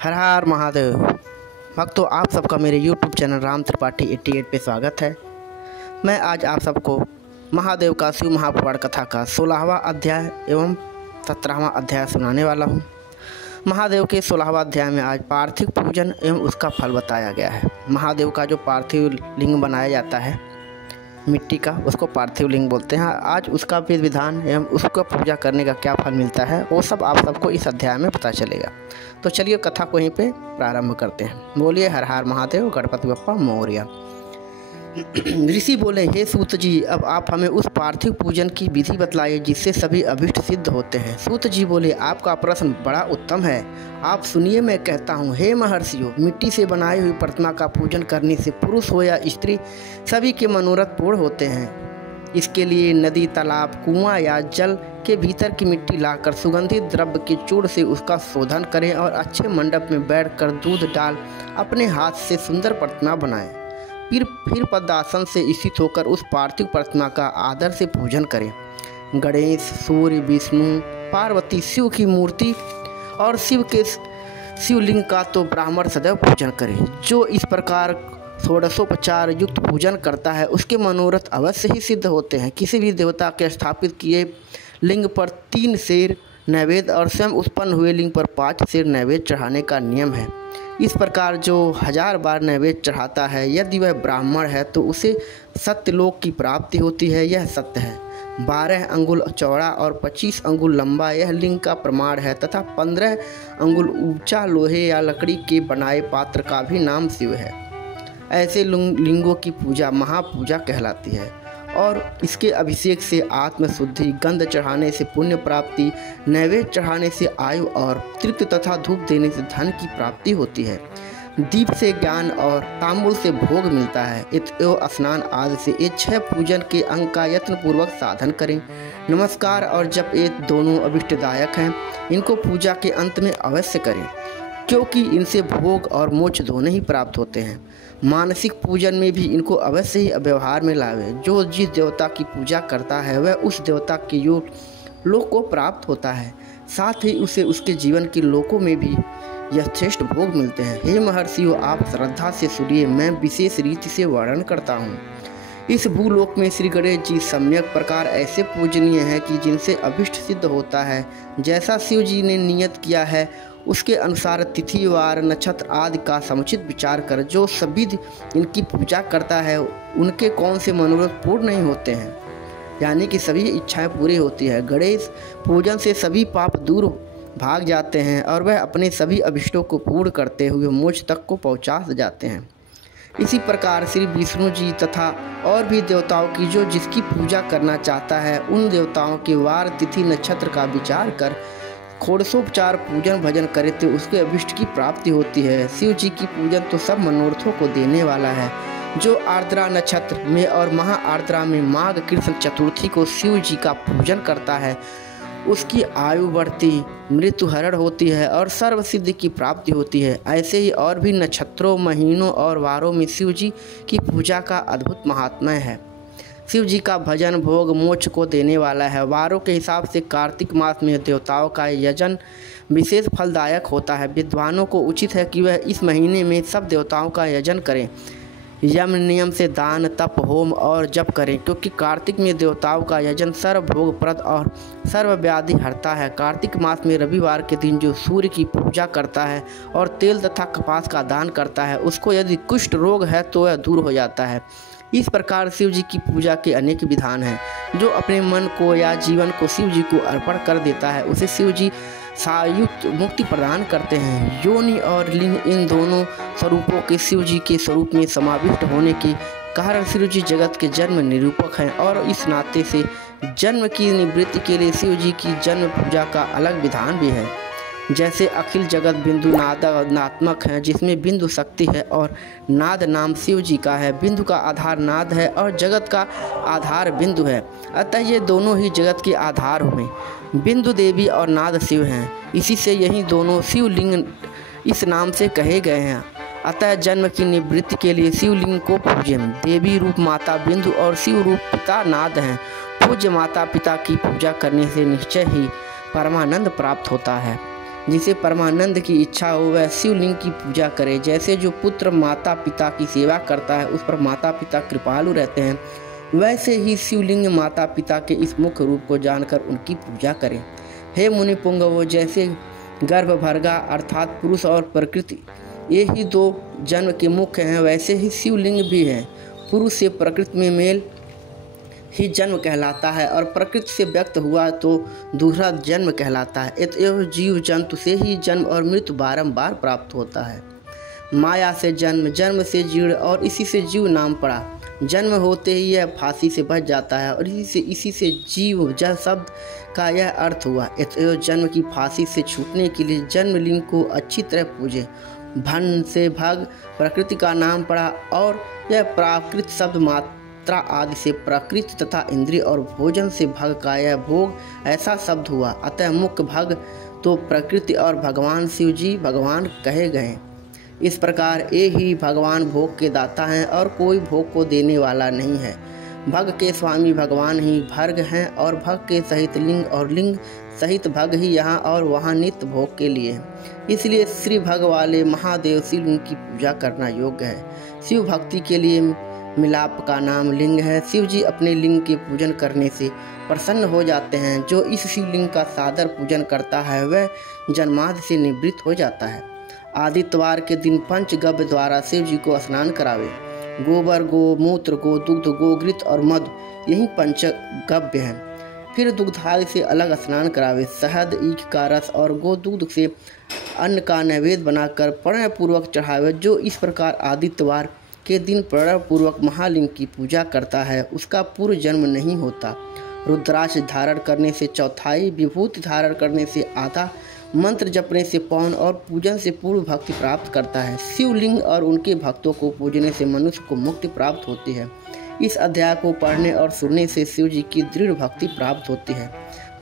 हर हर महादेव भक्तों, आप सबका मेरे YouTube चैनल राम त्रिपाठी 88 पे स्वागत है। मैं आज आप सबको महादेव का शिव महापुराण कथा का 16वां अध्याय एवं 17वां अध्याय सुनाने वाला हूँ। महादेव के 16वां अध्याय में आज पार्थिव पूजन एवं उसका फल बताया गया है। महादेव का जो पार्थिव लिंग बनाया जाता है मिट्टी का, उसको पार्थिव लिंग बोलते हैं। आज उसका विधि विधान एवं उसको पूजा करने का क्या फल मिलता है वो सब आप सबको इस अध्याय में पता चलेगा। तो चलिए कथा को यहीं पे प्रारंभ करते हैं। बोलिए हर हर महादेव, गणपति बप्पा मोरया। ऋषि बोले, हे सूत जी, अब आप हमें उस पार्थिव पूजन की विधि बतलाइए जिससे सभी अभिष्ट सिद्ध होते हैं। सूत जी बोले, आपका प्रश्न बड़ा उत्तम है, आप सुनिए मैं कहता हूँ। हे महर्षियों, मिट्टी से बनाई हुई प्रतिमा का पूजन करने से पुरुष हो या स्त्री सभी के मनोरथ पूर्ण होते हैं। इसके लिए नदी, तालाब, कुआं या जल के भीतर की मिट्टी लाकर सुगंधित द्रव्य के चूर्ण से उसका शोधन करें और अच्छे मंडप में बैठकर दूध डाल अपने हाथ से सुंदर प्रतिमा बनाएं। फिर पद्मासन से स्थित होकर उस पार्थिव प्रतिमा का आदर से पूजन करें। गणेश, सूर्य, विष्णु, पार्वती, शिव की मूर्ति और शिवलिंग का तो ब्राह्मण सदैव पूजन करें। जो इस प्रकार षोडशोपचार युक्त पूजन करता है उसके मनोरथ अवश्य ही सिद्ध होते हैं। किसी भी देवता के स्थापित किए लिंग पर 3 सेर नैवेद्य और स्वयं उत्पन्न हुए लिंग पर 5 सेर नैवेद्य चढ़ाने का नियम है। इस प्रकार जो 1000 बार नैवेद्य चढ़ाता है, यदि वह ब्राह्मण है तो उसे सत्यलोक की प्राप्ति होती है। यह सत्य है। 12 अंगुल चौड़ा और 25 अंगुल लंबा यह लिंग का प्रमाण है तथा 15 अंगुल ऊंचा लोहे या लकड़ी के बनाए पात्र का भी नाम शिव है। ऐसे लिंगों की पूजा महापूजा कहलाती है और इसके अभिषेक से आत्मशुद्धि, गंध चढ़ाने से पुण्य प्राप्ति, नैवेद्य चढ़ाने से आयु और तृप्ति तथा धूप देने से धन की प्राप्ति होती है। दीप से ज्ञान और तांबुल से भोग मिलता है। एवं स्नान आदि से ये 6 पूजन के अंग का यत्नपूर्वक साधन करें। नमस्कार और जप ये दोनों अभिष्टदायक हैं। इनको पूजा के अंत में अवश्य करें क्योंकि इनसे भोग और मोक्ष दोनों ही प्राप्त होते हैं। मानसिक पूजन में भी इनको अवश्य ही व्यवहार में लावे। जो जिस देवता की पूजा करता है वह उस देवता के लोक को प्राप्त होता है, साथ ही उसे उसके जीवन के लोकों में भी यथेष्ट भोग मिलते हैं। हे महर्षियों, आप श्रद्धा से सुनिए, मैं विशेष रीति से वर्णन करता हूँ। इस भूलोक में श्री गणेश जी सम्यक प्रकार ऐसे पूजनीय हैं कि जिनसे अभिष्ट सिद्ध होता है। जैसा शिव जी ने नियत किया है उसके अनुसार तिथि, वार, नक्षत्र आदि का समुचित विचार कर जो सभी इनकी पूजा करता है उनके कौन से मनोरथ पूर्ण नहीं होते हैं, यानी कि सभी इच्छाएं पूरी होती है। गणेश पूजन से सभी पाप दूर भाग जाते हैं और वह अपने सभी अभिष्टों को पूर्ण करते हुए मोक्ष तक को पहुंचा जाते हैं। इसी प्रकार श्री विष्णु जी तथा और भी देवताओं की जो जिसकी पूजा करना चाहता है उन देवताओं के वार, तिथि, नक्षत्र का विचार कर षोडशोपचार पूजन भजन करे तो उसके अभिष्ट की प्राप्ति होती है। शिव जी की पूजन तो सब मनोरथों को देने वाला है। जो आर्द्रा नक्षत्र में और महा आर्द्रा में माघ कृष्ण चतुर्थी को शिव जी का पूजन करता है उसकी आयु बढ़ती, मृत्यु हरण होती है और सर्व सिद्धि की प्राप्ति होती है। ऐसे ही और भी नक्षत्रों, महीनों और वारों में शिव जी की पूजा का अद्भुत महात्म्य है। शिव जी का भजन भोग मोक्ष को देने वाला है। वारों के हिसाब से कार्तिक मास में देवताओं का यजन विशेष फलदायक होता है। विद्वानों को उचित है कि वह इस महीने में सब देवताओं का यजन करें। यम नियम से दान, तप, होम और जप करें क्योंकि कार्तिक में देवताओं का यजन सर्व भोगप्रद और सर्व व्याधि हरता है। कार्तिक मास में रविवार के दिन जो सूर्य की पूजा करता है और तेल तथा कपास का दान करता है उसको यदि कुष्ठ रोग है तो वह दूर हो जाता है। इस प्रकार शिव जी की पूजा के अनेक विधान हैं। जो अपने मन को या जीवन को शिव जी को अर्पण कर देता है उसे शिव जी सायुक्त मुक्ति प्रदान करते हैं। योनि और लिंग इन दोनों स्वरूपों के शिव जी के स्वरूप में समाविष्ट होने के कारण शिव जी जगत के जन्म निरूपक हैं और इस नाते से जन्म की निवृत्ति के लिए शिव जी की जन्म पूजा का अलग विधान भी है। जैसे अखिल जगत बिंदु नादात्मक है जिसमें बिंदु शक्ति है और नाद नाम शिव जी का है। बिंदु का आधार नाद है और जगत का आधार बिंदु है, अतः ये दोनों ही जगत के आधार हुए। बिंदु देवी और नाद शिव हैं, इसी से यही दोनों शिवलिंग इस नाम से कहे गए हैं। अतः जन्म की निवृत्ति के लिए शिवलिंग को पूजें। देवी रूप माता बिंदु और शिव रूप पिता नाद हैं। पूज्य माता पिता की पूजा करने से निश्चय ही परमानंद प्राप्त होता है। जिसे परमानंद की इच्छा हो वह शिवलिंग की पूजा करे। जैसे जो पुत्र माता पिता की सेवा करता है उस पर माता पिता कृपालु रहते हैं, वैसे ही शिवलिंग माता पिता के इस मुख्य रूप को जानकर उनकी पूजा करें। हे मुनि पुंगवो, जैसे गर्भभर्गा अर्थात पुरुष और प्रकृति ये ही दो जन्म के मुख्य हैं, वैसे ही शिवलिंग भी है। पुरुष से प्रकृति में मेल ही जन्म कहलाता है और प्रकृति से व्यक्त हुआ तो दूसरा जन्म कहलाता है। अतएव जीव जंतु से ही जन्म और मृत्यु बारंबार प्राप्त होता है। माया से जन्म, जन्म से जीर्ण और इसी से जीव नाम पड़ा। जन्म होते ही यह फांसी से बच जाता है और इसी से जीव जल शब्द का यह अर्थ हुआ। अतएव जन्म की फांसी से छूटने के लिए जन्मलिंग को अच्छी तरह पूजे। भन से भग प्रकृति का नाम पड़ा और यह प्राकृत शब्द मात्रा आदि से प्रकृति तथा इंद्रिय और भोजन से भग का यह भोग ऐसा शब्द हुआ। अतः मुख्य भग तो प्रकृति और भगवान शिव जी भगवान कहे गए। इस प्रकार ये ही भगवान भोग के दाता हैं और कोई भोग को देने वाला नहीं है। भग के स्वामी भगवान ही भर्ग हैं और भग के सहित लिंग और लिंग सहित भग ही यहाँ और वहाँ नित्य भोग के लिए है। इसलिए श्री भग वाले महादेव शिवलिंग की पूजा करना योग्य है। शिव भक्ति के लिए मिलाप का नाम लिंग है। शिव जी अपने लिंग के पूजन करने से प्रसन्न हो जाते हैं। जो इस शिवलिंग का सादर पूजन करता है वह जन्मादि से निवृत्त हो जाता है। आदित्यवार के दिन पंचगव्य द्वारा शिव जी को स्नान करावे। गोबर, गो मूत्र, गो दुग्ध, गो घृत और मधु यही पंचगव्य है। फिर दुग्धादि से अलग स्नान करावे। शहद, ईख का रस और गो दुग्ध से अन्न का नैवेद्य बनाकर प्रणय पूर्वक चढ़ावे। जो इस प्रकार आदित्यवार के दिन प्रणय पूर्वक महालिंग की पूजा करता है उसका पूर्व जन्म नहीं होता। रुद्राक्ष धारण करने से चौथाई, विभूति धारण करने से आधा, मंत्र जपने से पौन और पूजन से पूर्व भक्ति प्राप्त करता है। शिवलिंग और उनके भक्तों को पूजने से मनुष्य को मुक्ति प्राप्त होती है। इस अध्याय को पढ़ने और सुनने से शिव जी की दृढ़ भक्ति प्राप्त होती है।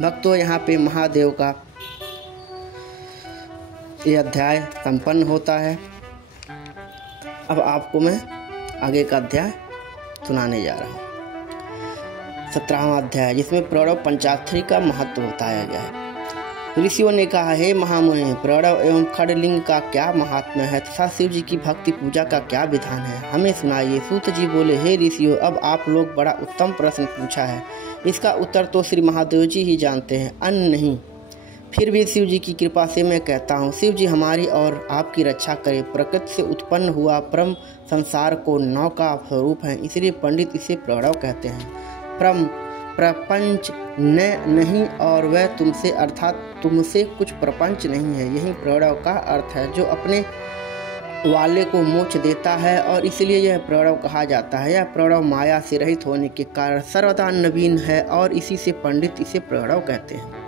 भक्तों, यहाँ पे महादेव का ये अध्याय संपन्न होता है। अब आपको मैं आगे का अध्याय सुनाने जा रहा हूँ। 17वां अध्याय, जिसमें प्रणव पंचाक्षरी का महत्व बताया गया है। ऋषियों ने कहा, हे महामुनि, प्रणव एवं खड़लिंग का क्या महात्म्य है तथा शिव जी की भक्ति पूजा का क्या विधान है, हमें सुनाइए। सूत जी बोले, हे ऋषियों, अब आप लोग बड़ा उत्तम प्रश्न पूछा है। इसका उत्तर तो श्री महादेव जी ही जानते हैं, अन्य नहीं। फिर भी शिव जी की कृपा से मैं कहता हूँ, शिव जी हमारी और आपकी रक्षा करे। प्रकृति से उत्पन्न हुआ परम संसार को नौ का स्वरूप है, इसलिए पंडित इसे प्रणव कहते हैं। प्रपंच नहीं और वह तुमसे अर्थात तुमसे कुछ प्रपंच नहीं है, यही प्रणव का अर्थ है। जो अपने वाले को मोक्ष देता है और इसलिए यह प्रणव कहा जाता है। यह प्रणव माया से रहित होने के कारण सर्वदा नवीन है और इसी से पंडित इसे प्रणव कहते हैं।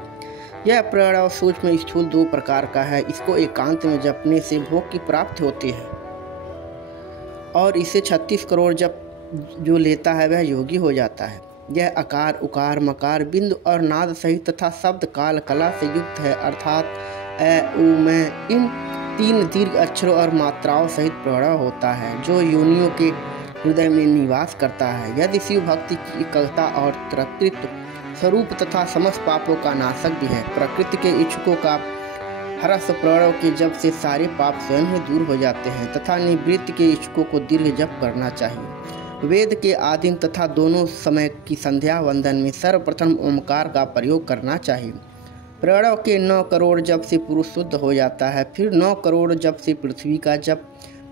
यह प्रणव सूक्ष्म स्थूल दो प्रकार का है। इसको एकांत में जपने से भोग की प्राप्ति होती है और इसे 36 करोड़ जप जो लेता है वह योगी हो जाता है। यह अकार, उकार, मकार, बिंदु और नाद सहित तथा शब्द काल कला से युक्त है, अर्थात ए, उ, मैं इन 3 दीर्घ अक्षरों और मात्राओं सहित प्रणव होता है, जो योनियों के हृदय में निवास करता है। यदि शिव भक्ति की एकता और तृत्व स्वरूप तथा समस्त पापों का नाशक भी है। प्रकृति के इच्छुकों का हर्ष प्रणव के जप से सारे पाप स्वयं ही दूर हो जाते हैं तथा निवृत्ति के इच्छुकों को दीर्घ जप करना चाहिए। वेद के आदिम तथा दोनों समय की संध्या वंदन में सर्वप्रथम ओमकार का प्रयोग करना चाहिए। प्रणव के 9 करोड़ जप से पुरुष शुद्ध हो जाता है, फिर 9 करोड़ जप से पृथ्वी का जप,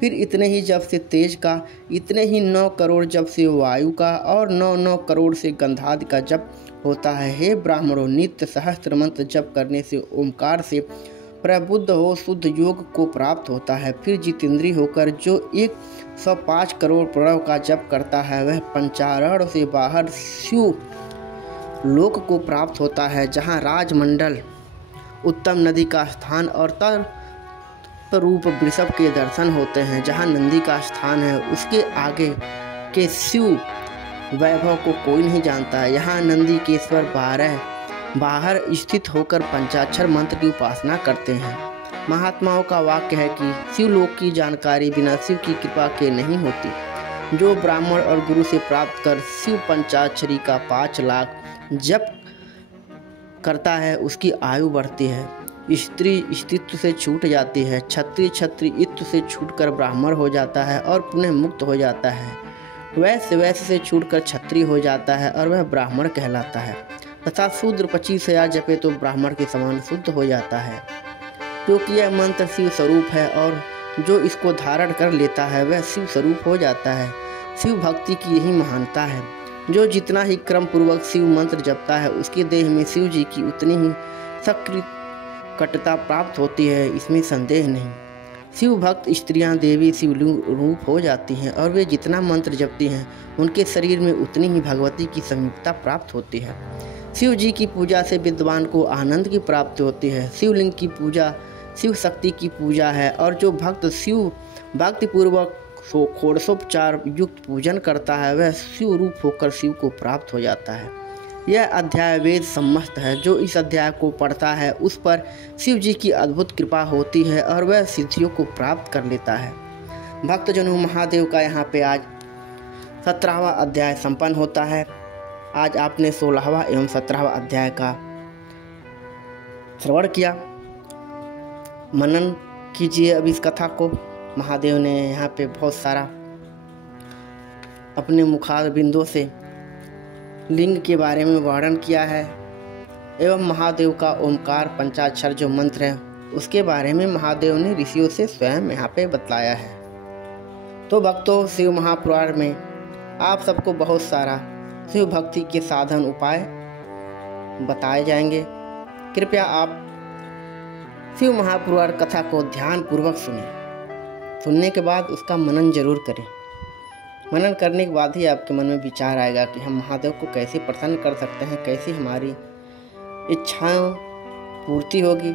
फिर इतने ही जप से तेज का, इतने ही 9 करोड़ जप से वायु का और 9 करोड़ से गंधादि का जप होता है। हे ब्राह्मणों, नित्य सहस्त्र मंत्र जप करने से ओमकार से प्रबुद्ध हो शुद्ध योग को प्राप्त होता है। फिर जितेंद्रिय होकर जो 105 करोड़ प्रणव का जप करता है वह पंचारण से बाहर शिव लोक को प्राप्त होता है, जहाँ राजमंडल, उत्तम नदी का स्थान और तर्प रूप वृषभ के दर्शन होते हैं। जहाँ नंदी का स्थान है उसके आगे के शिव वैभव को कोई नहीं जानता है। यहाँ नंदीकेश्वर बाहर स्थित होकर पंचाक्षर मंत्र की उपासना करते हैं। महात्माओं का वाक्य है कि शिवलोक की जानकारी बिना शिव की कृपा के नहीं होती। जो ब्राह्मण और गुरु से प्राप्त कर शिव पंचाक्षरी का 5 लाख जप करता है उसकी आयु बढ़ती है। स्त्री स्त्रीत्व से छूट जाती है, क्षत्रिय क्षत्रियत्व से छूटकर ब्राह्मण हो जाता है और पुनः मुक्त हो जाता है, वैश्य से छूटकर क्षत्रिय हो जाता है और वह ब्राह्मण कहलाता है, तथा शूद्र 25,000 जपे तो ब्राह्मण के समान शुद्ध हो जाता है। क्योंकि यह मंत्र शिव स्वरूप है और जो इसको धारण कर लेता है वह शिव स्वरूप हो जाता है। शिव भक्ति की यही महानता है। जो जितना ही क्रम पूर्वक शिव मंत्र जपता है उसके देह में शिव जी की उतनी ही सक्रिय कटता प्राप्त होती है, इसमें संदेह नहीं। शिव भक्त स्त्रियां देवी शिवलिंग रूप हो जाती हैं और वे जितना मंत्र जपती हैं उनके शरीर में उतनी ही भगवती की समीपता प्राप्त होती है। शिव जी की पूजा से विद्वान को आनंद की प्राप्ति होती है। शिवलिंग की पूजा शिव शक्ति की पूजा है और जो भक्त शिव भक्तिपूर्वक षोडशोपचार युक्त पूजन करता है वह शिव रूप होकर शिव को प्राप्त हो जाता है। यह अध्याय वेद सम्मत है। जो इस अध्याय को पढ़ता है उस पर शिव जी की अद्भुत कृपा होती है और वह सिद्धियों को प्राप्त कर लेता है। भक्तजनों, महादेव का यहाँ पे आज 17वां अध्याय संपन्न होता है। आज आपने 16वां एवं 17वां अध्याय का श्रवण किया। मनन कीजिए अब इस कथा को। महादेव ने यहाँ पे बहुत सारा अपने मुखार बिंदुओं से लिंग के बारे में वर्णन किया है एवं महादेव का ओमकार पंचाक्षर जो मंत्र है उसके बारे में महादेव ने ऋषियों से स्वयं यहाँ पे बतलाया है। तो भक्तों, शिव महापुराण में आप सबको बहुत सारा शिव भक्ति के साधन उपाय बताए जाएंगे। कृपया आप शिव महापुराण कथा को ध्यान पूर्वक सुनें। सुनने के बाद उसका मनन जरूर करें। मनन करने के बाद ही आपके मन में विचार आएगा कि हम महादेव को कैसे प्रसन्न कर सकते हैं, कैसे हमारी इच्छाओं पूर्ति होगी,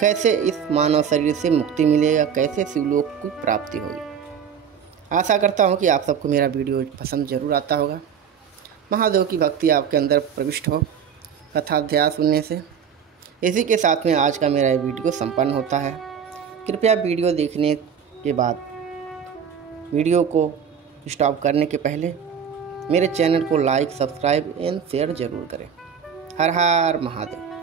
कैसे इस मानव शरीर से मुक्ति मिलेगा, कैसे शिवलोक की प्राप्ति होगी। आशा करता हूँ कि आप सबको मेरा वीडियो पसंद जरूर आता होगा। महादेव की भक्ति आपके अंदर प्रविष्ट हो कथा अध्याय सुनने से। इसी के साथ में आज का मेरा वीडियो संपन्न होता है। कृपया वीडियो देखने के बाद वीडियो को स्टॉप करने के पहले मेरे चैनल को लाइक, सब्सक्राइब एंड शेयर जरूर करें। हर हर महादेव।